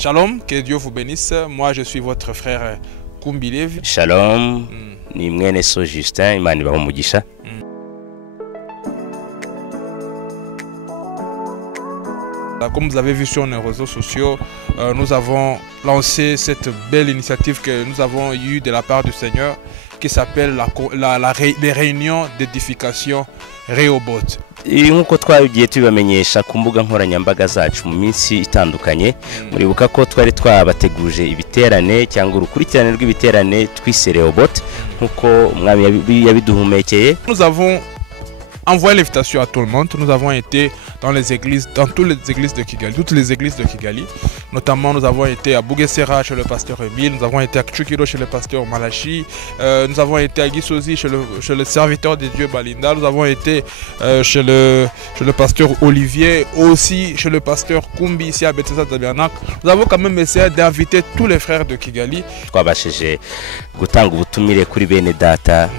Shalom, que Dieu vous bénisse. Moi, je suis votre frère Kumbilev. Shalom, ni mwene so Justin, Imana ibahe umugisha. Comme vous avez vu sur nos réseaux sociaux, nous avons lancé cette belle initiative que nous avons eue de la part du Seigneur qui s'appelle les réunions d'édification Rehoboth. Nkuko twagiye tubamenyesha ku mbuga nkoranyambaga zacu mu minsi itandukanye, muribuka ko twari twabateguje ibiterane cyangwa urukurikirane rw'ibiterane twise Rehoboth nkuko umwami yabiduhumekeye. Nous avons envoyé l'invitation à tout le monde. Nous avons été dans les églises, dans toutes les églises de Kigali, toutes les églises de Kigali. Notamment, nous avons été à Bugesera chez le pasteur Emile, nous avons été à Chukiro chez le pasteur Malachi, nous avons été à Gisozi chez le serviteur de Dieu Balinda, nous avons été chez le pasteur Olivier, aussi chez le pasteur Kumbi ici à Bethesda Tabernacle. Nous avons quand même essayé d'inviter tous les frères de Kigali. Twabashije gutanga ubutumire kuri bene data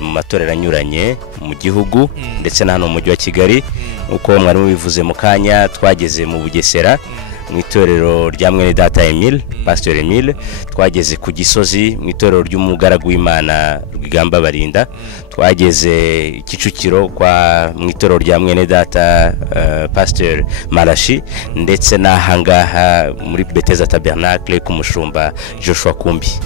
mu matorero anyuranye mu gihugu ndetse na hano mu mujyi wa Kigali. Uko mwari mubivuze mu kanya, twageze mu Bugesera mu itorero rya mwene data Emile, pasteur Emile, twageze ku Gisozi mu itorero ry'umugaragu w'Imana Rwigamba Balinda, twageze Kicukiro mu itorero rya mwene data pasteur Malachi, ndetse n'ahangaha muri Bethesda Tabernacle ku mushumba Joshua Kumbi.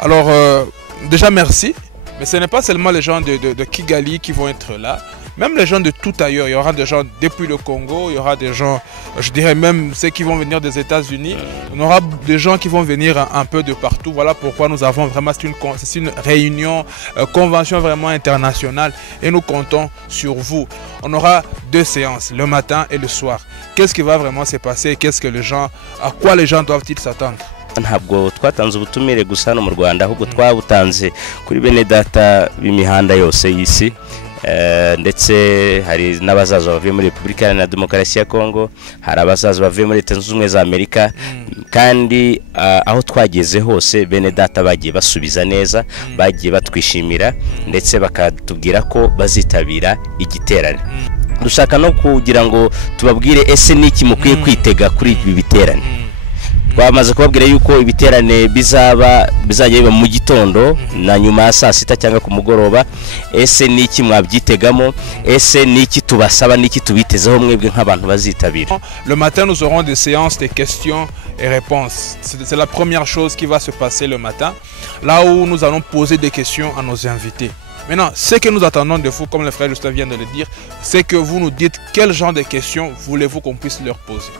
Alors, déjà merci, mais ce n'est pas seulement les gens de Kigali qui vont être là, même les gens de tout ailleurs. Il y aura des gens depuis le Congo, il y aura des gens, je dirais même ceux qui vont venir des États-Unis, il y aura des gens qui vont venir un peu de partout. Voilà pourquoi nous avons vraiment, c'est une réunion, convention vraiment internationale et nous comptons sur vous. On aura 2 séances, le matin et le soir. Qu'est-ce qui va vraiment se passer? Qu'est-ce que à quoi les gens doivent-ils s'attendre? Ntabwo twatanze ubutumire gusa hano mu Rwanda, ahubwo twabutanze kuri bene data b'imihanda yose y'isi, ndetse hari n'abazaza bavuye muri Repubulika Iharanira Demokarasi ya Kongo, hari abazaza bavuye muri Leta Zunze Ubumwe za Amerika, kandi aho twageze hose bene data bagiye basubiza neza, bagiye batwishimira ndetse bakatubwira ko bazitabira igiterane. Dushaka no kugira ngo tubabwire ese niki mukwiye kwitega kuri ibi biterane. Twamaze kubabwira yuko ibiterane bizajya biba mu gitondo na nyuma ya saa sita cyangwa ku mugoroba. Ese niki mwabyitegamo? Ese niki tubasaba, niki tubitezeho mwebwe nk'abantu bazitabira? Le matin, nous aurons des séances de questions et réponses. C'est la première chose qui va se passer le matin, là où nous allons poser des questions à nos invités. Maintenant, ce que nous attendons de vous, comme le frère Justin vient de le dire, c'est que vous nous dites quel genre de questions voulez-vous qu'on puisse leur poser.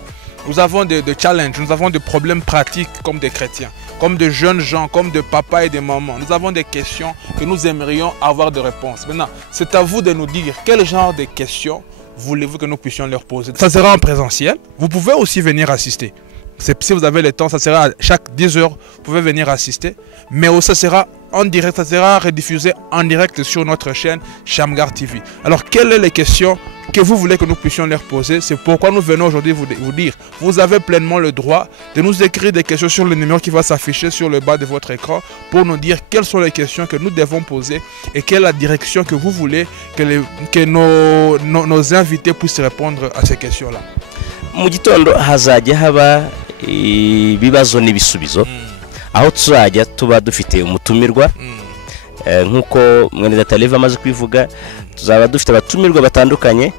Nous avons des challenges, nous avons des problèmes pratiques comme des chrétiens, comme de jeunes gens, comme de papas et de mamans. Nous avons des questions que nous aimerions avoir de réponses. Maintenant, c'est à vous de nous dire quel genre de questions voulez-vous que nous puissions leur poser. Ça sera en présentiel. Vous pouvez aussi venir assister. Si vous avez le temps, ça sera chaque 10 heures, vous pouvez venir assister. Mais aussi, ça sera en direct, ça sera rediffusé en direct sur notre chaîne Shamgar TV. Alors, quelles sont les questions que vous voulez que nous puissions leur poser? C'est pourquoi nous venons aujourd'hui vous dire, vous avez pleinement le droit de nous écrire des questions sur le numéro qui va s'afficher sur le bas de votre écran pour nous dire quelles sont les questions que nous devons poser et quelle est la direction que vous voulez que nos invités puissent répondre à ces questions-là. Mu gitondo hazajya haba ibibazo n'ibisubizo, aho tuzajya tuba dufite umutumirwa, nkuko mwene data Levi amaze kwivuga, tuzaba dufite abatumirwa batandukanye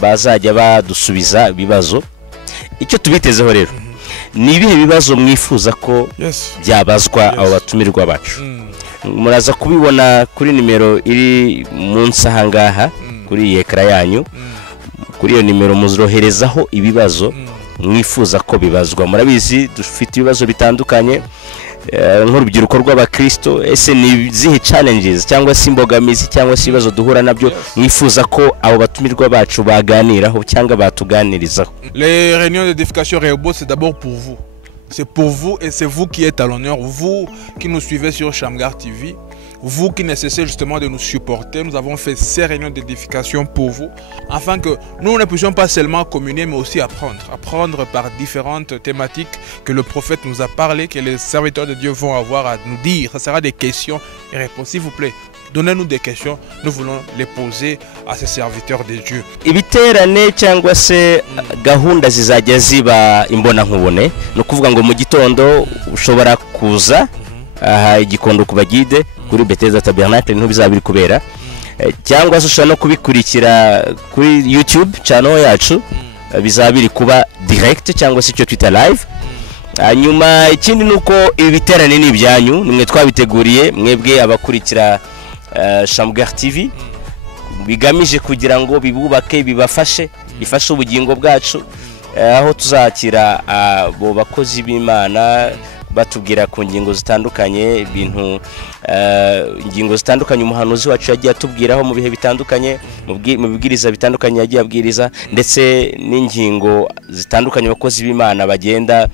bazajya badusubiza ibibazo. Icyo tubitezeho rero ni ibihe bibazo mwifuza ko byabazwa abo batumirwa bacu. Muraza kubibona kuri nimero iri munsi ahangaha kuri ekara yanyu. Kuri iyo nimero muzoherezaho ibibazo mwifuza ko bibazwa. Murabizi dufite ibibazo bitandukanye nk'urubyiruko rw'abakristo. Ese ni zihe challenges cyangwa se imbogamizi cyangwa se ibibazo duhura nabyo mwifuza ko abo batumirwa bacu baganiraho cyangwa batuganirizaho? Les réunions d'édification Rehoboth, c'est d'abord pour vous. C'est pour vous et c'est vous qui êtes à l'honneur, vous qui nous suivez sur Shamgar TV. vous qui ne cessez justement de nous supporter. Nous avons fait ces réunions d'édification pour vous, afin que nous ne puissions pas seulement communier, mais aussi apprendre. Apprendre par différentes thématiques que le prophète nous a parlé, que les serviteurs de Dieu vont avoir à nous dire. Ce sera des questions et réponses. S'il vous plaît, donnez-nous des questions, nous voulons les poser à ces serviteurs de Dieu. Ibiterane cyangwa se gahunda zizajya ziba imbona nkubone no kuvuga ngo mu gitondo ushobora kuza aha igikondo kubagide kuri Bethesda Tabernacle niho bizabiri kubera cyangwa se ushobora no kubikurikira kuri YouTube channel yacu bizabiri kuba direct cyangwa se icyo twita live. Hanyuma ikindi nuko ibiterane ni ibyanyu nimwe twabiteguriye mwebwe abakurikira Shamgar TV bigamije kugira ngo bibubake bibafashe bifashe ubugingo bwacu aho tuzakira abo bakozi b'Imana batubwira ku ngingo zitandukanye ibintu ingingo zitandukanye umuhanuzi wacu yagiye atubwiraho mu bihe bitandukanye mu bibwiriza bitandukanye yagiye abwiriza ndetse n'ingingo zitandukanye abakozi b'Imana bagenda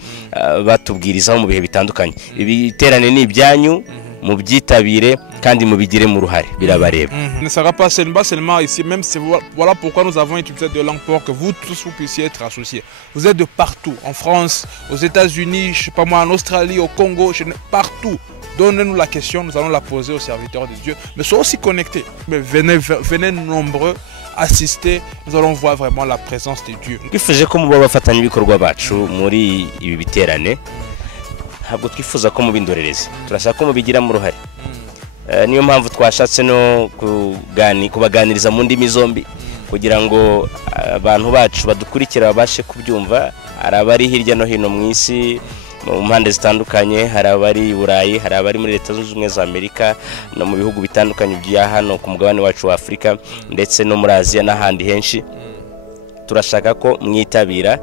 batubwirizaho mu bihe bitandukanye. Ibiterane ni ibyanyu mubyitabire kandi mubigire mu ruhare birabareba. Ne sera pas seulement ici, même si voilà pourquoi nous avons utilisé de langue pour que vous tous vous puissiez être associés. Vous êtes de partout, en France, aux États-Unis, je sais pas moi, en Australie, au Congo, partout. Donnez-nous la question, nous allons la poser aux serviteurs de Dieu, mais soyez aussi connectés. Mais venez nombreux assister, nous allons voir vraiment la présence de Dieu. Twifuje ko muba bafatanya ibikorwa bacu muri ibi biterane. Ntabwo twifuza ko mubindorereze turashaka ko mubigira mu ruhare niyo mpamvu twashatse no kubaganiriza mu ndimi zombi kugira ngo abantu bacu badukurikira babashe kubyumva. Hari abari hirya no hino mu isi mu mpande zitandukanye, hari abari Burayi, hari abari muri Leta Zunze Ubumwe za Amerika no mu bihugu bitandukanye bya hano ku mugabane wacu wa Afrika ndetse no muri Aziya n'ahandi henshi. Turashaka ko mwitabira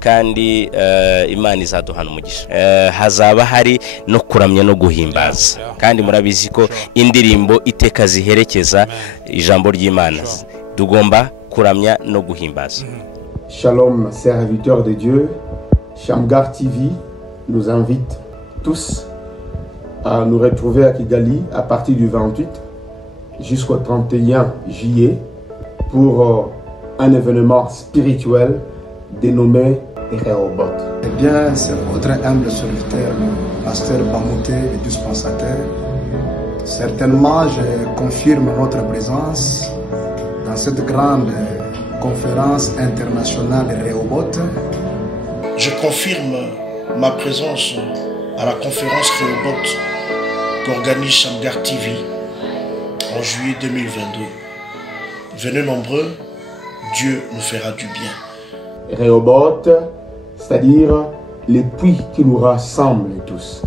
kandi Imana izaduhana umugisha. Hazaba hari no kuramya no guhimbaza kandi murabizi ko indirimbo iteka ziherekeza ijambo ry'Imana. Tugomba kuramya no guhimbaza. Shalom serviteurs de Dieu, Shamgar TV nous invite tous à nous retrouver à Kigali à partir du 28 jusqu'au 31 juillet pour un événement spirituel dénommé Rehoboth. Eh bien, c'est votre humble serviteur, pasteur Bamouté et dispensateur. Certainement, je confirme votre présence dans cette grande conférence internationale Rehoboth. Je confirme ma présence à la conférence Rehoboth qu'organise Shamgar TV en juillet 2022. Venez nombreux, Dieu nous fera du bien. Rehoboth, c'est-à-dire les puits qui nous rassemblent tous.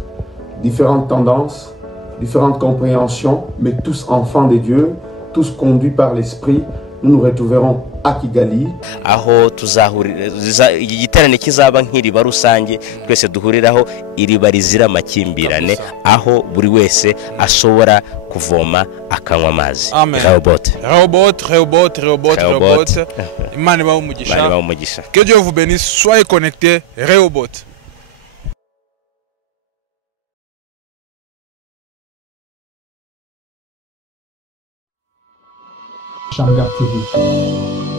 Différentes tendances, différentes compréhensions, mais tous enfants de Dieu, tous conduits par l'Esprit. Nous nous retrouverons à Kigali. Aho tuzahurira igiterane kizaba nk'iriba rusange twese duhuriraho iriba rizira amakimbirane aho buri wese ashobora kuvoma akanywa amazi. Rehoboth. Imana ibahe umugisha. Que Dieu vous bénisse. Soyez connectés. Rehoboth. Shamgar TV.